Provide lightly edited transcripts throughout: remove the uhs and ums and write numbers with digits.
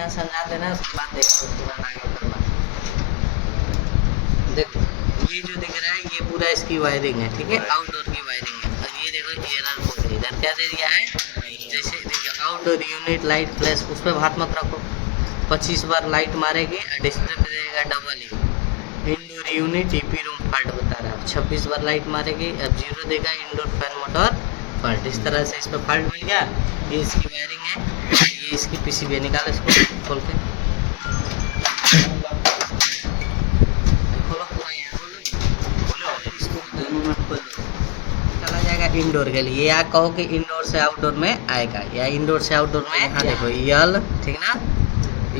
यहाँ समझा देना, उसके बाद देखो तुरंत आगे करना। देखो ये जो दिख रहा है ये पूरा इसकी वायरिंग है, ठीक है, आउटडोर की वायरिंग है। और ये देखो एरर कोड इधर क्या दे दिया है, जैसे देखिए आउटडोर यूनिट लाइट फ्लैश, उस पर हाथ मत रखो। 25 बार लाइट मारेगी और डिस्प्ले पे देगा double U. Indoor unit EP room fault बता रहा है, 26 बार लाइट मारेगी, अब 0 देगा। इंडोर फैन मोटर फॉल्ट, इस तरह से इस पर फॉल्ट मिल गया। ये इसकी वायरिंग है, ये इसकी पीसीबी है। निकाल इसको खोल के, खोलो पूरा यहाँ खोलो, इसको दोनों में खोल दो। चला जाएगा इंडोर के लिए, या कहो कि इंडोर से आउटडोर में आएगा, या इंडोर से आउटडोर में। यहाँ देखो यल, ठीक ना,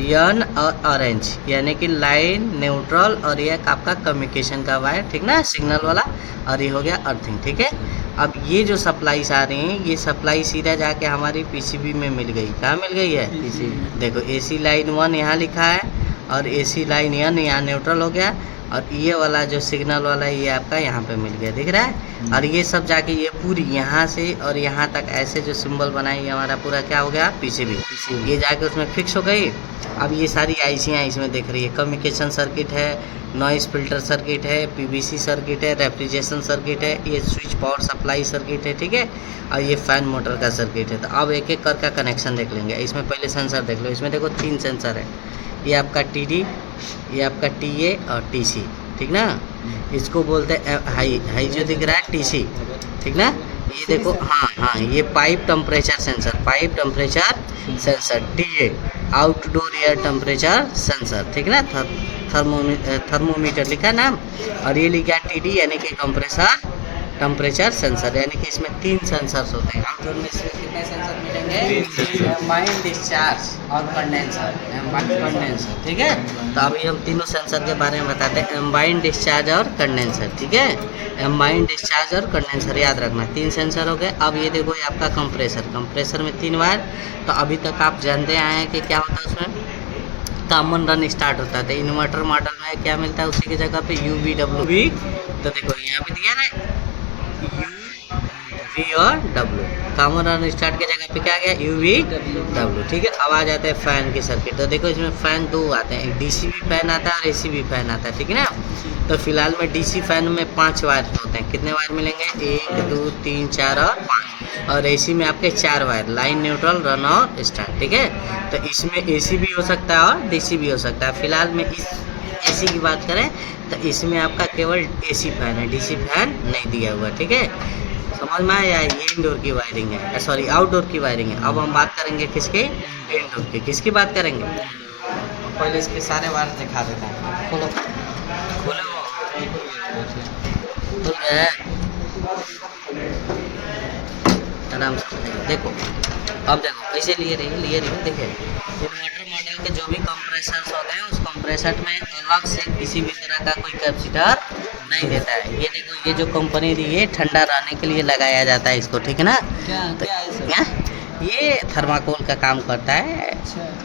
यन और ऑरेंज यानी कि लाइन न्यूट्रल, और ये आपका कम्युनिकेशन का वायर, ठीक ना, सिग्नल वाला। और ये हो गया अर्थिंग, ठीक है। अब ये जो सप्लाईज आ रही हैं, ये सप्लाई सीधा जाके हमारी पीसीबी में मिल गई। कहाँ मिल गई है, पीसीबी। देखो एसी लाइन 1 यहाँ लिखा है, और एसी लाइन एन यहाँ न्यूट्रल हो गया, और ये वाला जो सिग्नल वाला ये आपका यहाँ पे मिल गया, दिख रहा है। और ये सब जाके ये पूरी यहाँ से और यहाँ तक ऐसे जो सिंबल बनाई हमारा पूरा क्या हो गया, पीसीबी। ये जाके उसमें फिक्स हो गई। अब ये सारी आईसियाँ इसमें दिख रही है, कम्युनिकेशन सर्किट है, नॉइस फिल्टर सर्किट है, पीवीसी सर्किट है, रेफ्रिजरेशन सर्किट है, ये स्विच पावर सप्लाई सर्किट है, ठीक है। और ये फैन मोटर का सर्किट है। तो अब एक एक करके कनेक्शन देख लेंगे। इसमें पहले सेंसर देख लो, इसमें देखो 3 सेंसर है। ये आपका टीडी, ये आपका टीए और टीसी, ठीक ना। इसको बोलते हैं हाई, हाई जो दिख रहा है टीसी, ठीक ना। ये देखो, हाँ, ये pipe temperature sensor, pipe temperature sensor. TA outdoor air temperature sensor, ठीक ना, थर्मोमीटर लिखा नाम। और ये लिखा टीडी यानी कि कंप्रेसर टेम्परेचर सेंसर, यानी कि इसमें 3 सेंसर्स होते हैं। आउटडोर में इसमें कितने सेंसर मिलेंगे, एम्बाइंड डिस्चार्ज और कंडेंसर, कंडेंसर, ठीक है। तो अभी हम तीनों सेंसर के बारे में बताते हैं, एम्बाइंड डिस्चार्ज और कंडेंसर, ठीक है। एम्बाइंड डिस्चार्ज और कंडेंसर याद रखना, 3 सेंसर हो गए। अब ये देखो ये आपका कंप्रेसर, कंप्रेसर में 3 वायर। तो अभी तक आप जानते आए हैं कि क्या होता है उसमें, कॉमन रन स्टार्ट होता है। तो इन्वर्टर मॉडल में क्या मिलता है उसी की जगह पे UVW। तो देखो यहाँ पे दिया ना UV और W, कॉमन रन स्टार्ट की जगह पे क्या आ गया, UVW, ठीक है। अब आ जाते हैं फैन की सर्किट। तो देखो इसमें फैन 2 आते हैं, एक डीसी भी फैन आता है और एसी भी फैन आता है, ठीक है ना। तो फिलहाल में डीसी फैन में 5 वायर होते हैं। कितने वायर मिलेंगे, 1 2 3 4 और 5। और एसी में आपके 4 वायर, लाइन न्यूट्रल रन और स्टार्ट, ठीक है। तो इसमें एसी भी हो सकता है और डीसी भी हो सकता है। फिलहाल में इस एसी की बात करें तो इसमें आपका केवल एसी फैन है, डीसी फैन नहीं दिया हुआ, ठीक है। समझ में आया, ये इंडोर की वायरिंग है, सॉरी आउटडोर की वायरिंग है। अब हम बात करेंगे किसके, इंडोर की। किसकी बात करेंगे, पहले इसके सारे वायर दिखा देता हूँ। खोलो खोलो, खुल गया है, आराम से देखो। अब देखो कैसे लिए रही देखिए। इन्वर्टर मॉडल के जो भी कंप्रेसर्स होते हैं उस कंप्रेसर में अलग से किसी भी तरह का कोई कैपेसिटर नहीं देता है। ये देखो ये जो कंपनी दी है ठंडा रहने के लिए लगाया जाता है इसको, ठीक है ना। तो क्या ये थर्माकोल का काम करता है,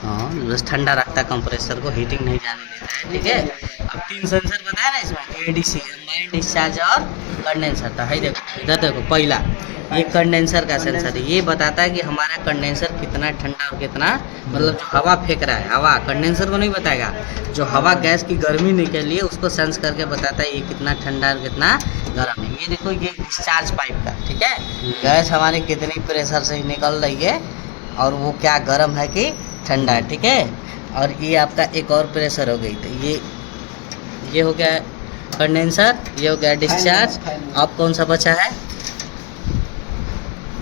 हाँ, बस ठंडा रखता है कंप्रेसर को, हीटिंग नहीं जाने देता है, ठीक है। अब 3 सेंसर बताया ना इसमें, एडीसी एम्बाइंड डिस्चार्ज और कंडेंसर। तो है देखो इधर देखो, पहला ये कंडेंसर का सेंसर है, ये बताता है कि हमारा कंडेंसर कितना ठंडा और कितना, मतलब जो हवा फेंक रहा है, हवा कंडेंसर को नहीं बताएगा, जो हवा गैस की गर्मी निकली है उसको सेंस करके बताता है ये कितना ठंडा और कितना गर्म है। ये देखो ये डिस्चार्ज पाइप का, ठीक है, गैस हमारी कितनी प्रेशर से निकल रही है और वो क्या गर्म है कि ठंडा है, ठीक है। और ये आपका एक और प्रेशर हो गई। तो ये हो गया कंडेंसर, ये हो गया डिस्चार्ज। अब कौन सा बचा है,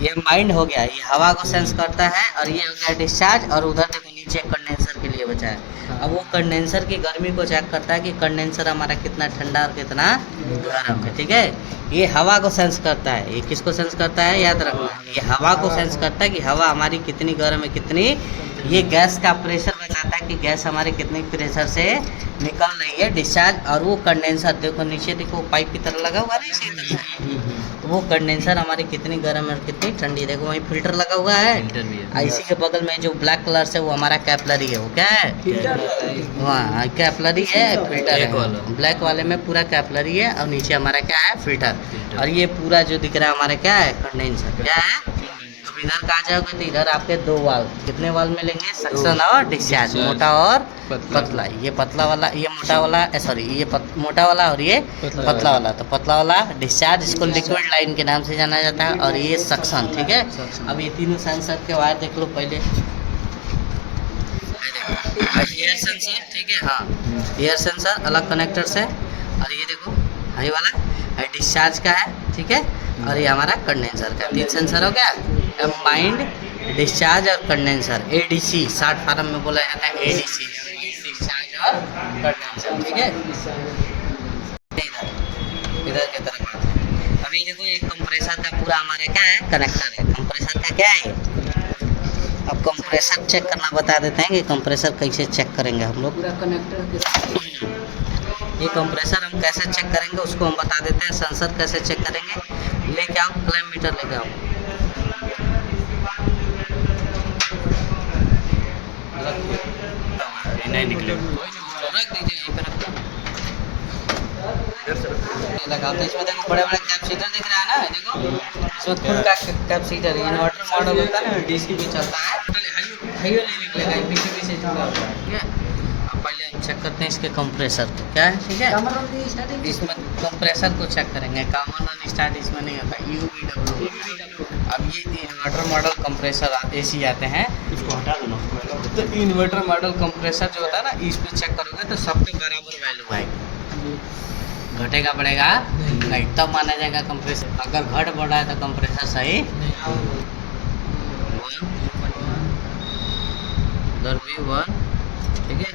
ये माइंड हो गया, ये हवा को सेंस करता है। और ये हो गया डिस्चार्ज, और उधर देखो नीचे कंडेंसर के लिए बचा है। अब वो कंडेंसर की गर्मी को चेक करता है कि कंडेंसर हमारा कितना ठंडा और कितना गर्म है, ठीक है। ये हवा को सेंस करता है, ये किसको सेंस करता है याद रखना, ये हवा को सेंस करता है कि हवा हमारी कितनी गर्म है कितनी। ये गैस का प्रेशर बताता है कि गैस हमारे कितने प्रेशर से निकल रही है, डिस्चार्ज। और वो कंडेंसर देखो नीचे देखो पाइप की तरह लगा हुआ है इसी तरह से, तो वो कंडेंसर हमारी कितनी गर्म है और कितनी ठंडी। देखो वहीं फिल्टर लगा हुआ है, इसी के बगल में जो ब्लैक कलर से वो हमारा कैपलरी है, वो क्या है, हाँ कैपलरी है, फिल्टर है। ब्लैक वाले में पूरा कैपलरी है और नीचे हमारा क्या है, फिल्टर। और ये पूरा जो दिख रहा है हमारा क्या है, कंडेंसर, क्या है। अब इधर कहाँ जाओगे तो इधर आपके दो वाल, कितने वाल मिलेंगे, सक्शन और डिस्चार्ज, मोटा और पतला। ये पतला वाला, ये मोटा वाला, सॉरी ये मोटा वाला और ये पतला वाला। तो पतला वाला डिस्चार्ज, इसको लिक्विड लाइन के नाम से जाना जाता है, और ये सक्शन। ठीक है, अब ये तीनों सेंसर के वायर देख लो पहले। एयर सेंसर, ठीक है, हाँ एयर सेंसर अलग कनेक्टर से, और ये देखो हाई वाला डिस्चार्ज का है, ठीक है, और ये हमारा कंडेंसर का। तीन सेंसर हो गया, कंबाइंड डिस्चार्ज और कंडेंसर, एडीसी शॉर्ट फॉर्म में बोला जाता है, एडीसी डिस्चार्ज और कंडेंसर। ठीक है, इधर की तरफ आते हैं। अभी देखो एक कंप्रेसर का पूरा हमारा क्या है, कनेक्टर है। कंप्रेसर का क्या है, अब कंप्रेसर चेक करना बता देते हैं कि कंप्रेसर कैसे चेक करेंगे हम लोग। पूरा कनेक्टर ये कंप्रेसर हम कैसे चेक करेंगे उसको हम बता देते हैं। सेंसर कैसे चेक करेंगे, लेके आओ क्लैम मीटर, लेके आओ। नहीं निकले, रख दीजिए यहीं पे, रख दो। लगा तो इसमें देखो बड़े बड़े कैपेसिटर दिख रहा है ना, देखो इसमें खुद का कैपेसिटर, इन्वर्टर मॉडल होता है ना, डीसी भी चलता है, हाईवे नहीं निकलेगा, पीसीबी से जुड़ा हुआ है। ठीक है, अब पहले हम चेक करते हैं इसके कंप्रेसर को, क्या है, ठीक है, इसमें कंप्रेसर को चेक करेंगे। कॉमन ऑन स्टार्ट इसमें नहीं होता, यूवीडब्ल्यू। अब ये इन्वर्टर मॉडल कंप्रेसर एसी आते हैं, इसको हटा दो ना। तो इन्वर्टर मॉडल कंप्रेसर जो होता है ना, इस पे चेक करोगे तो सबके बराबर वैल्यू आएगी, घटेगा बढ़ेगा नहीं, तब माना जाएगा कंप्रेसर। अगर घट बढ़ रहा है तो कंप्रेसर सही, उधर भी 1, ठीक है।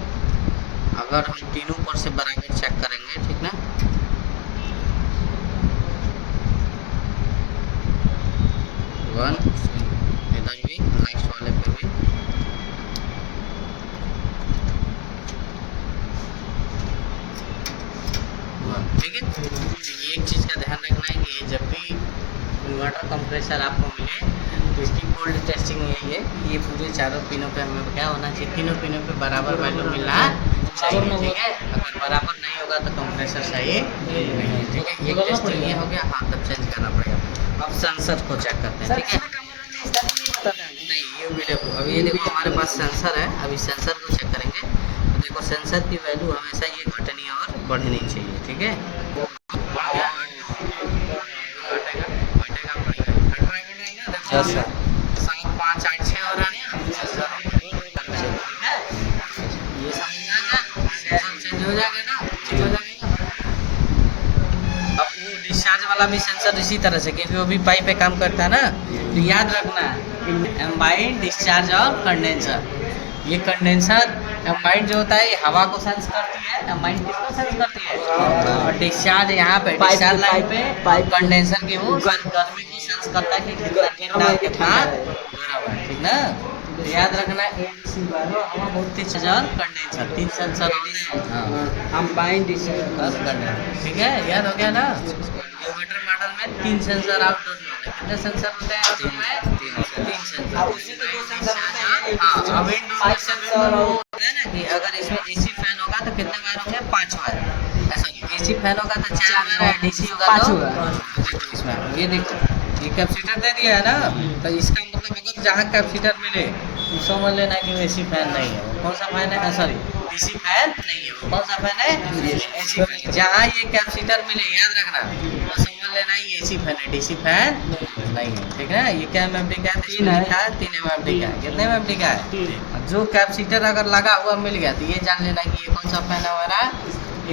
अगर हम तीनों पर से बराबर चेक करेंगे, ठीक ना, 1, इधर भी नेक्स्ट वाले पे भी, ठीक है। तो ये एक चीज़ का ध्यान रखना है कि जब भी इन्वर्टर कंप्रेसर आपको मिले तो इसकी कोल्ड टेस्टिंग यही है कि ये पूरे चारों पिनों पे हमें क्या होना चाहिए, तीनों पिनों पे बराबर वैल्यू मिलना चाहिए, ठीक है। अगर बराबर नहीं होगा तो कंप्रेसर सही नहीं, ठीक है। ये टेस्टिंग ये हो गया, हाँ तब चेंज करना पड़ेगा। अब सेंसर को चेक करते हैं, ठीक है। नहीं ये वीडियो, अब ये देखो हमारे पास सेंसर है, अभी सेंसर को चेक करेंगे। तो देखो सेंसर की वैल्यू हमेशा ये घटनी और बढ़नी चाहिए, ठीक है। घटेगा 7, 5, 8, 6 हो रहा है, ये चेंज हो जाएगा ना, चेंज हो जाएगा। अब वो डिस्चार्ज वाला भी सेंसर इसी तरह से, क्योंकि वो भी पाइप पे काम करता है ना, तो याद रखना कंबाइंड डिस्चार्ज और कंडेंसर। ये कंडेंसर कंबाइंड जो होता है ये हवा को सेंस करती है, कंबाइंड किसको सेंस करती है, और डिस्चार्ज यहाँ पे डिस्चार्ज लाइन पे पाइप कंडेंसर की वो गर्मी को सेंस करता है कि कितना कितना भरा हुआ है, ठीक ना। तो याद रखना एडीसी वाला हवा बहुत तेज और कंडेंसर, 3 सेंसर होते हैं, कंबाइंड डिस्चार्ज कंडेंसर, ठीक है, याद हो गया ना। इन्वर्टर मॉडल में 3 सेंसर आउटडोर में होते हैं, कितने सेंसर होते हैं आउटडोर में, 3 सेंसर। उसी को 2 सेंसर होते हैं, अब इंडोर सेंसर होता है ना कि अगर इसमें एसी फैन होगा तो कितने वायर होंगे, 5 वायर, ऐसा एसी फैन होगा तो 4 वायर है, डीसी होगा तो इसमें ये देखो ये कैपेसिटर दे दिया है ना, तो इसका मतलब अगर जहाँ कैपेसिटर मिले तो समझ लेना कि वो एसी फैन नहीं है। वो कौन सा फैन है, सॉरी डीसी फैन नहीं है, वो कौन सा फैन है, एसी फैन। जहाँ ये कैपेसिटर मिले याद रखना तो समझ लेना ये एसी फैन है, डीसी फैन नहीं है, ठीक है। ये क्या एमएमडी का है, 3 एमएमडी का है, कितने एमएमडी का है। जो कैपेसिटर अगर लगा हुआ मिल गया तो ये जान लेना कि ये कौन सा फैन है हमारा,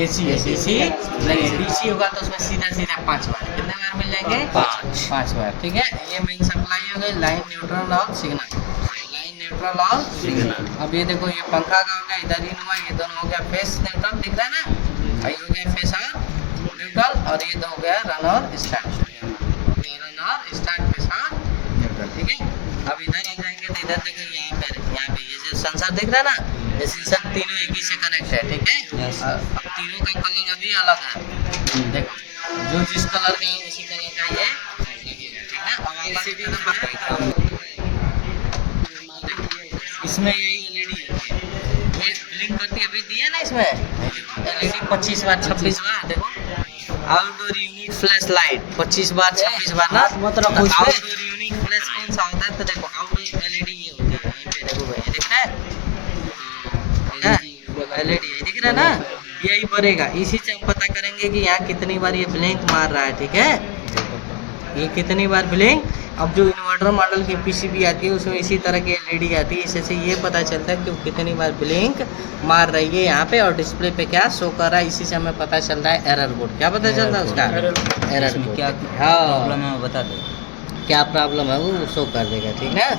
एसी है, डीसी नहीं है। डीसी होगा तो उसमें सीधा 5 वायर, कितने वायर मिल जाएंगे, 5 वायर, ठीक है। ये मेन सप्लाई हो गई, लाइन न्यूट्रल और सिग्नल, लाइन न्यूट्रल और सिग्नल। अब ये देखो ये पंखा का हो गया, इधर इन हुआ, ये दोनों हो गया फेस न्यूट्रल, दिख रहा है ना, ये हो गया फेस और न्यूट्रल, और ये दो हो गया रन और स्टार्ट, रन और स्टार्ट फेस और न्यूट्रल, ठीक है। अब इधर आ जाएंगे तो इधर देखो यहाँ पे ये जो सेंसर दिख रहा है ना, ये सेंसर तीनों एक ही से कनेक्ट है, ठीक है। अब तीनों का कलर अभी अलग है, देखो जो जिस कलर का है उसी कलर का ये, ठीक है। इसमें यही एलईडी है, ये ब्लिंक करती है, अभी दिया ना इसमें एलईडी 25 बार 26 बार, देखो आउटडोर यूनिक फ्लैश लाइट 25 बार 26 बार ना, मतलब आउटडोर यूनिक फ्लैश कौन सा होता है, तो देखो आउटडोर एलईडी ये होती है, यहीं पे देखो भाई, दिख रहा है एलईडी, दिख रहा है ना, यही बढ़ेगा। इसी से हम पता करेंगे कि यहाँ कितनी बार ये ब्लिंक मार रहा है, ठीक है, ये कितनी बार ब्लिंक। अब जो इन्वर्टर मॉडल की पीसीबी आती है उसमें इसी तरह की एलईडी आती है, इससे ये पता चलता है कि वो कितनी बार ब्लिंक मार रही है यहाँ पे, और डिस्प्ले पे क्या शो कर रहा है, इसी से हमें पता चल रहा है एरर कोड। क्या पता चलता है उसका एरर कोड, क्या हाँ प्रॉब्लम है वो बता दो, क्या प्रॉब्लम है वो शो कर देगा, ठीक है।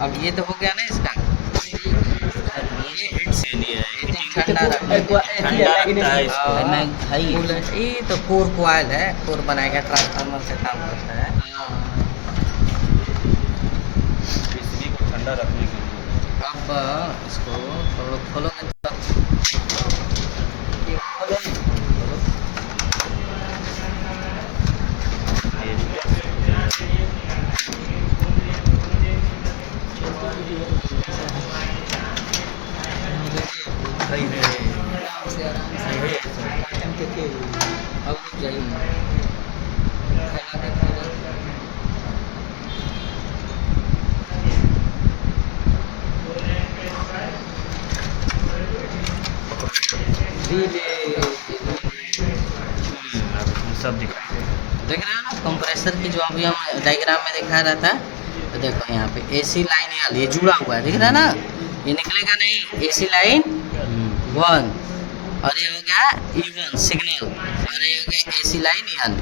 अब ये तो हो गया ना इसका, ये हिट से लिए है, ठंडा रखता है इसको, ये तो कोर कॉइल है, कोर बनाएगा, ट्रांसफार्मर से काम करता है, ठंडा रखने के लिए। अब इसको खोलोगे तो अब जाइए सब देख रहे हैं ना कंप्रेसर की, जो अभी हम डायग्राम में दिखा रहा था, तो देखो यहाँ पे एसी लाइन ये जुड़ा हुआ है, दिख रहा है ना, ये निकलेगा नहीं, एसी लाइन 1 और ये हो गया E1 सिग्नल, और ये हो गया AC line N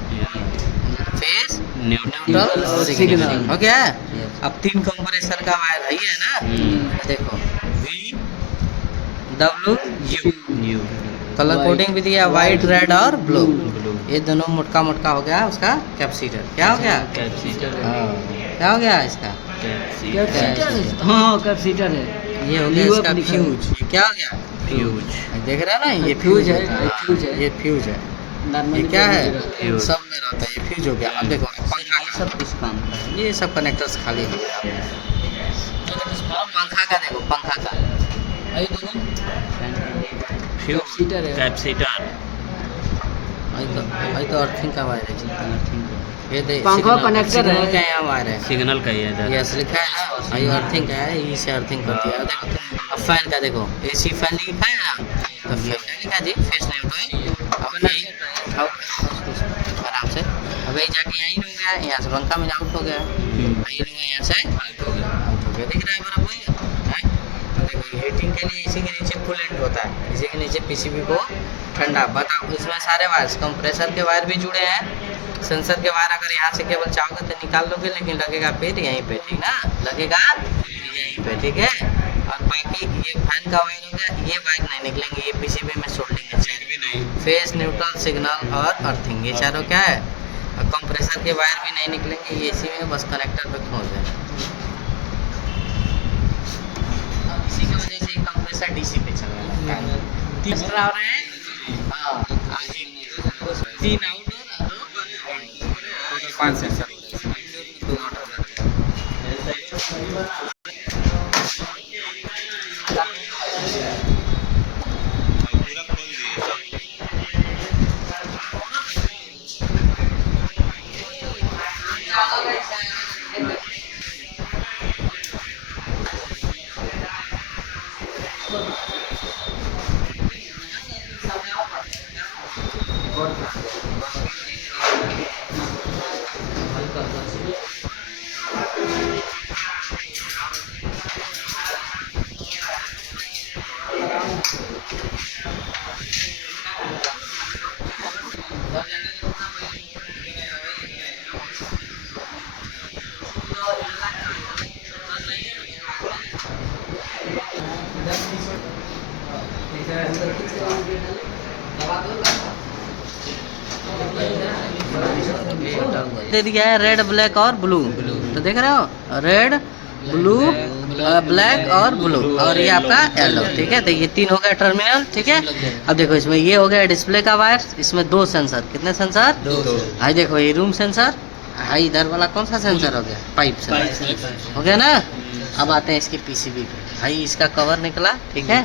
face neutral signal, हो गया। अब 3 कंप्रेसर का वायर है ये ना, देखो VW कलर कोडिंग भी दिया, व्हाइट रेड और ब्लू, ये दोनों मोटका मोटका हो गया उसका कैपेसिटर। क्या हो गया कैपेसिटर, क्या हो गया इसका कैपेसिटर, हाँ कैपेसिटर है, ये हो गया इसका फ्यूज, ये क्या हो गया फ्यूज, देख रहे हैं ना, ये फ्यूज है, ये फ्यूज है, ये क्या है सब में रहता है, ये फ्यूज हो गया। अब देखो पंखा सब किस काम का है, ये सब कनेक्टर्स खाली हो गया। पंखा का देखो, पंखा का ये दोनों कैपेसिटर है, कैपेसिटर भाई तो अर्थिंग का वायर है, ये पंखा कनेक्टर है, क्या यहाँ वायर है, सिग्नल का ही है, यस लिखा है ना, ये अर्थिंग का है, इसे अर्थिंग करती है। देखो अब फैन का देखो, एसी फैन लिखा है ना, तो फैन क्या लिखा जी, फेस न्यूट्रल, आराम से। अब यही जाके यहीं हो गया, यहाँ से पंखा में आउट हो गया, यहाँ से आउट हो गया, दिख रहा है बराबर। हीटिंग के लिए इसी के नीचे कूलेंट होता है, इसी के नीचे पीसीबी को ठंडा। बताओ इसमें सारे वायर, कंप्रेसर के वायर भी जुड़े हैं, सेंसर के वायर अगर यहाँ से केबल चाहोगे तो निकाल लोगे, लेकिन लगेगा फिर यहीं पे, ठीक ना, लगेगा यहीं पे, ठीक है। और बाकी ये फैन का वायर हो गया, ये वायर नहीं निकलेंगे, ये पीसीबी में सोल्डिंग है, फेस न्यूट्रल सिग्नल और अर्थिंग, ये चारों क्या है। और कंप्रेसर के वायर भी नहीं निकलेंगे, ये इसी में बस कनेक्टर पे खोल दें। इसी की वजह से कंप्रेसर डीसी पे चल रहा है, 3 हो रहे हैं, हाँ 3 आउटडोर और 5 सेंसर। दे दिया है रेड ब्लैक और ब्लू, तो देख रहे हो रेड ब्लू ब्लैक और ब्लू, और ये आपका येलो, ठीक है। तो ये 3 हो गया टर्मिनल, ठीक है। अब देखो इसमें ये हो गया डिस्प्ले का वायर, इसमें 2 सेंसर, कितने सेंसर 2। हाई देखो ये रूम सेंसर, हाई इधर वाला कौन सा सेंसर हो गया, पाइप सेंसर हो गया ना। अब आते हैं इसके पीसीबी पे, भाई इसका कवर निकला, ठीक है।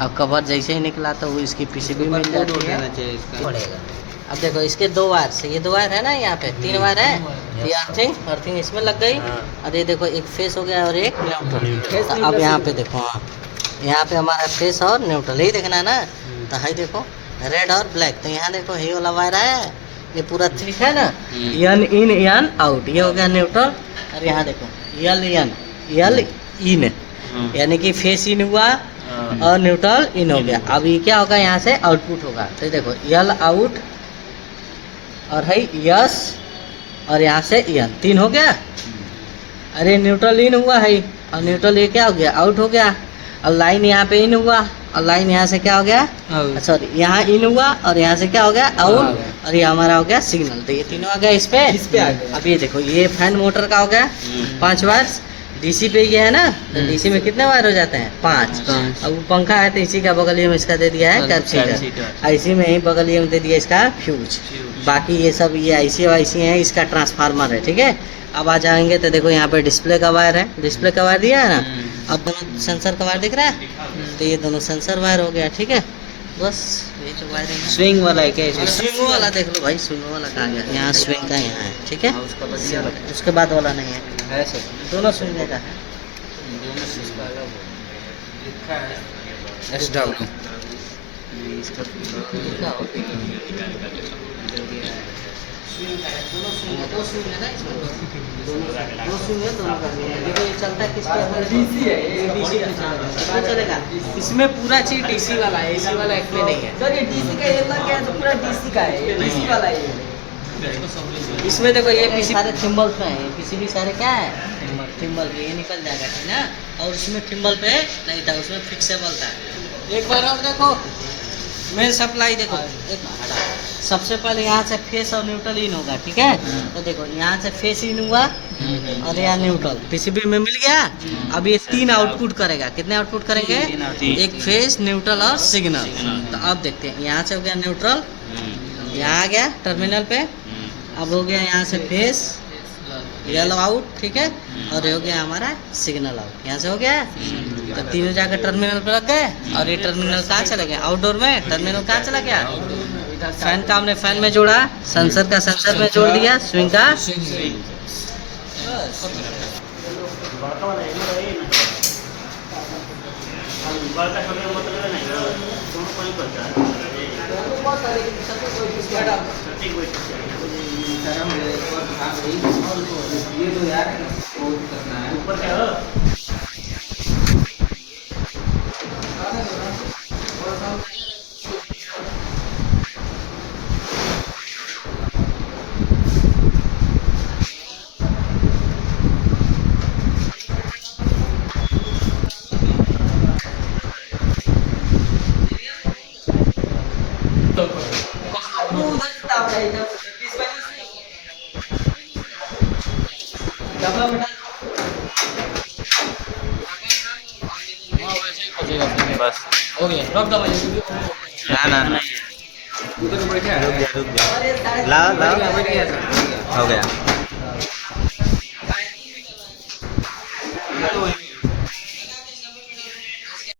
अब कवर जैसे ही निकला तो वो इसकी पीसीबी में पड़ेगा, अब देखो इसके दो वायर से, ये दो वायर है ना, यहाँ पे 3 वायर है, ये अर्थिंग इसमें लग गई। और ये देखो एक फेस हो गया और एक न्यूट्रल। तो अब यहाँ पे देखो, हाँ यहाँ पे हमारा फेस और न्यूट्रल यही देखना है ना। तो हाई देखो रेड और ब्लैक, तो यहाँ देखो ये वाला वायर है, ये पूरा थिक है ना, यन इन यन आउट, ये हो गया न्यूट्रल। और यहाँ देखो यल इन, यानी कि फेस इन हुआ और न्यूट्रल इन हो गया। अब ये क्या होगा, यहाँ से आउटपुट होगा। तो देखो यल आउट और है यस, और यहाँ से यन 3 हो गया। अरे न्यूट्रल इन हुआ है और न्यूट्रल ये क्या हो गया, आउट हो गया। और लाइन यहाँ पे इन हुआ और लाइन यहाँ से क्या हो गया, सॉरी यहाँ इन हुआ और यहाँ से क्या हो गया, आउट। और ये हमारा हो गया सिग्नल। तो ये तीनों आ गया इस पे आ गया। अब ये देखो ये फैन मोटर का हो गया 5 वायर, डीसी पे ये है ना, तो डीसी में कितने वायर हो जाते हैं, 5। अब वो पंखा है तो इसी का बगलिए में इसका दे दिया है कैपेसिटर, इसी में ही बगलिए में दे दिया इसका फ्यूज। बाकी ये सब ये आईसी वाईसी है, इसका ट्रांसफार्मर है, ठीक है। अब आ जाएंगे तो देखो यहाँ पे डिस्प्ले का वायर है, डिस्प्ले का वायर दिया है ना। अब दोनों सेंसर का वायर दिख रहा है, तो ये दोनों सेंसर वायर हो गया, ठीक है। बस ये जो वायरिंग है, स्विंग वाला है क्या? स्विंग वाला देख लो भाई, स्विंग वाला कहाँ गया, यहाँ स्विंग का यहाँ है, ठीक है। उसके बाद वाला नहीं है, दोनों स्विंग का है। दो स्विंग है ना इसमें, दो स्विंग है, दोनों का स्विंग है। देखो ये चलता है किस पे, डीसी है, ये डीसी पे चलेगा, इसमें चलेगा। इसमें पूरा चीज डीसी वाला है, एसी वाला इसमें नहीं है सर। ये डीसी का ये लग गया तो पूरा डीसी का है, ये डीसी वाला है ये। इसमें देखो ये पीसी सारे थिम्बल पे है, पीसीबी सारे क्या है, थिम्बल पे, ये निकल जाएगा, ठीक ना। और उसमें थिम्बल पे नहीं था, उसमें फिक्सेबल था। एक बार और देखो मेन सप्लाई देखो, सबसे पहले यहाँ से फेस और न्यूट्रल इन होगा, ठीक है। तो देखो यहाँ से फेस इन हुआ और यहाँ न्यूट्रल पीसीबी में मिल गया। अब ये 3 आउटपुट करेगा, कितने आउटपुट करेंगे, एक फेस, न्यूट्रल और सिग्नल। तो अब देखते हैं, यहाँ से हो गया न्यूट्रल, यहाँ आ गया टर्मिनल पे। अब हो गया यहाँ से फेस, यल आउट, ठीक है। और ये हो गया हमारा सिग्नल आउट, यहाँ से हो गया। तो तीनों जाकर टर्मिनल पे लग गए। और ये टर्मिनल कहाँ चला गया, आउटडोर में। टर्मिनल कहाँ चला गया, फैन का हमने फैन में जोड़ा, सेंसर का सेंसर में जोड़ दिया, स्विंग का बस हो गया, रख दो भाई। ना उधर बैठे हैं, रुक गया। लाओ हो गया।